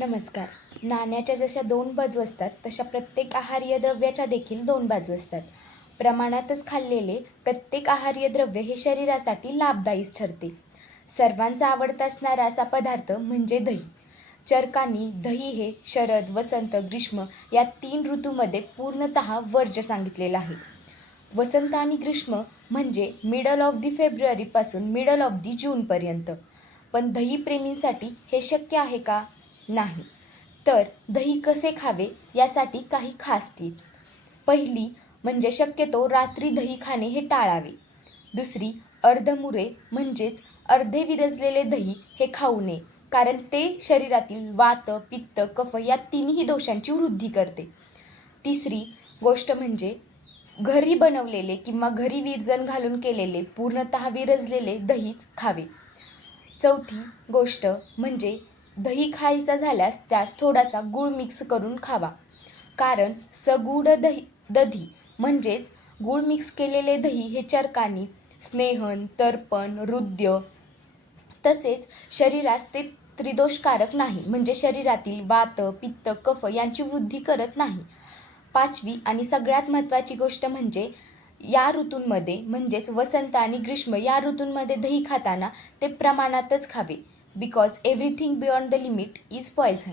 नमस्कार. नाण्याच्या जशा दोन बाजू असतात तशा प्रत्येक आहार्य द्रव्याच्या देखील दोन बाजू असतात. प्रमाणातच खाल्लेले प्रत्येक आहार्य द्रव्य हे शरीरासाठी लाभदायीच ठरते. सर्वांचा आवडता असणारा असा पदार्थ म्हणजे दही. चरकांनी दही हे शरद, वसंत, ग्रीष्म या 3 ऋतूमध्ये पूर्णतः वर्ज्य सांगितलेलं आहे. वसंत आणि ग्रीष्म म्हणजे मिडल ऑफ दी फेब्रुवारीपासून मिडल ऑफ दी जूनपर्यंत. पण दही प्रेमींसाठी हे शक्य आहे का? नाही. तर दही कसे खावे यासाठी काही खास टिप्स. पहिली म्हणजे शक्यतो रात्री दही खाणे हे टाळावे. दुसरी, अर्धमुरे म्हणजेच अर्धे विरजलेले दही हे खाऊ नये, कारण ते शरीरातील वात, पित्त, कफ या तिन्ही दोषांची वृद्धी करते. तिसरी गोष्ट म्हणजे घरी बनवलेले किंवा घरी विरजण घालून केलेले पूर्णतः विरजलेले दहीच खावे. चौथी गोष्ट म्हणजे दही खायचा झाल्यास त्यास थोडासा गूळ मिक्स करून खावा, कारण सगुड दधी म्हणजेच गूळ मिक्स केलेले दही हे चरकांनी स्नेहन, तर्पण, हृदय तसेच शरीरास ते त्रिदोषकारक नाही, म्हणजे शरीरातील वात, पित्त, कफ यांची वृद्धी करत नाही. पाचवी आणि सगळ्यात महत्त्वाची गोष्ट म्हणजे या ऋतूंमध्ये म्हणजेच वसंत आणि ग्रीष्म या ऋतूंमध्ये दही खाताना ते प्रमाणातच खावे. Because everything beyond the limit is poison.